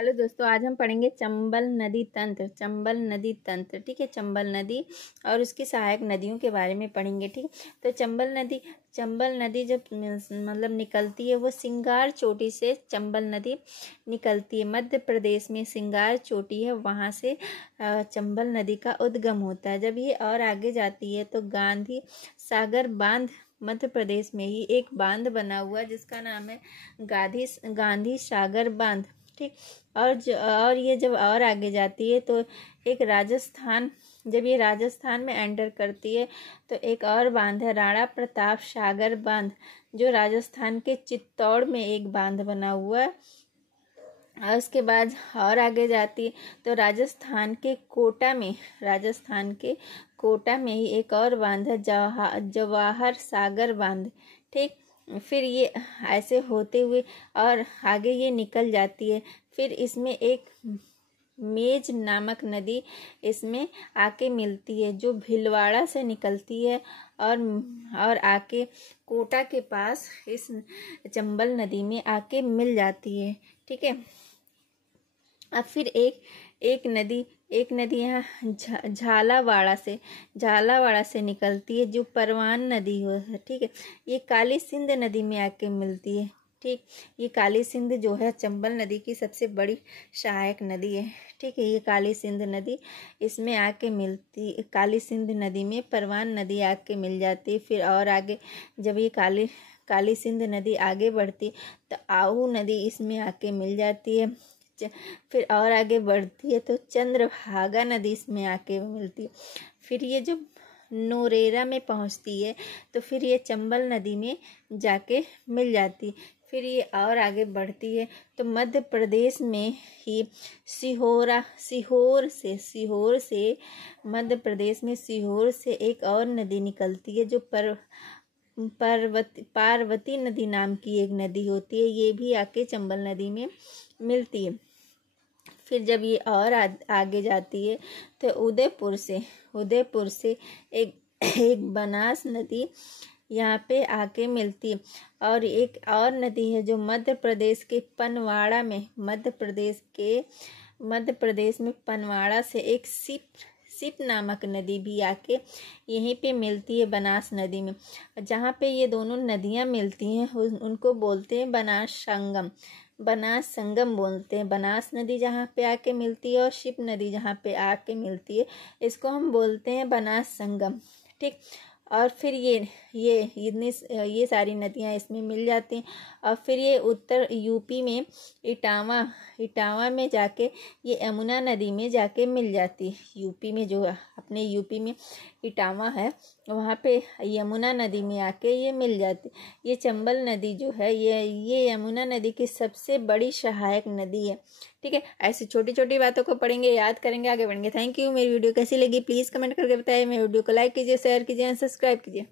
Hello दोस्तों, आज हम पढ़ेंगे चंबल नदी तंत्र। चंबल नदी तंत्र, ठीक है। चंबल नदी और उसकी सहायक नदियों के बारे में पढ़ेंगे, ठीक। तो चंबल नदी जब मतलब निकलती है, वो सिंगार चोटी से चंबल नदी निकलती है। मध्य प्रदेश में सिंगार चोटी है, वहाँ से चंबल नदी का उद्गम होता है। जब ये और आगे जाती है तो गांधी सागर बांध, मध्य प्रदेश में ही एक बांध बना हुआ जिसका नाम है गांधी सागर बांध, ठीक। और ये जब और आगे जाती है तो एक राजस्थान, जब ये राजस्थान में एंटर करती है तो एक और बांध है राणा प्रताप सागर बांध, जो राजस्थान के चित्तौड़ में एक बांध बना हुआ है। और उसके बाद और आगे जाती है तो राजस्थान के कोटा में ही एक और बांध है जवाहर सागर बांध, ठीक। फिर ये ऐसे होते हुए और आगे ये निकल जाती है। फिर इसमें एक मेज नामक नदी इसमें आके मिलती है, जो भीलवाड़ा से निकलती है और आके कोटा के पास इस चंबल नदी में आके मिल जाती है, ठीक है। अब फिर एक नदी यहाँ झालावाड़ा से निकलती है, जो परवान नदी हो, ठीक है। ये काली सिंध नदी में आके मिलती है, ठीक। ये काली सिंध जो है चंबल नदी की सबसे बड़ी सहायक नदी है, ठीक है। ये काली सिंध नदी इसमें आके मिलती, काली सिंध नदी में परवान नदी आके मिल जाती है। फिर और आगे जब ये काली सिंध नदी आगे बढ़ती तो आहू नदी इसमें आके मिल जाती है। फिर और आगे बढ़ती है तो चंद्रभागा नदी इसमें आके मिलती है। फिर ये जब नोरेरा में पहुंचती है तो फिर ये चंबल नदी में जाके मिल जाती है। फिर ये और आगे बढ़ती है तो मध्य प्रदेश में ही मध्य प्रदेश में सीहोर से एक और नदी निकलती है, जो पार्वती नदी नाम की एक नदी होती है। ये भी आके चंबल नदी में मिलती है। फिर जब ये और आगे जाती है तो उदयपुर से एक बनास नदी यहाँ पे आके मिलती है। और एक और नदी है जो मध्य प्रदेश में पनवाड़ा से एक सिप नामक नदी भी आके यहीं पे मिलती है, बनास नदी में। जहाँ पे ये दोनों नदियाँ मिलती हैं उनको बोलते हैं बनास संगम बोलते हैं। बनास नदी जहाँ पे आके मिलती है और शिप नदी जहाँ पे आके मिलती है, इसको हम बोलते हैं बनास संगम, ठीक। और फिर ये सारी नदियाँ इसमें मिल जाती हैं। और फिर ये उत्तर यूपी में इटावा में जाके ये यमुना नदी में जाके मिल जाती है। यूपी में इटावा है, वहाँ पे यमुना नदी में आके ये मिल जाती। ये चंबल नदी जो है ये यमुना नदी की सबसे बड़ी सहायक नदी है, ठीक है। ऐसी छोटी छोटी बातों को पढ़ेंगे, याद करेंगे, आगे बढ़ेंगे। Thank you. मेरी वीडियो कैसी लगी प्लीज़ कमेंट करके बताइए। मेरी वीडियो को लाइक कीजिए, शेयर कीजिए, सब्सक्राइब कीजिए।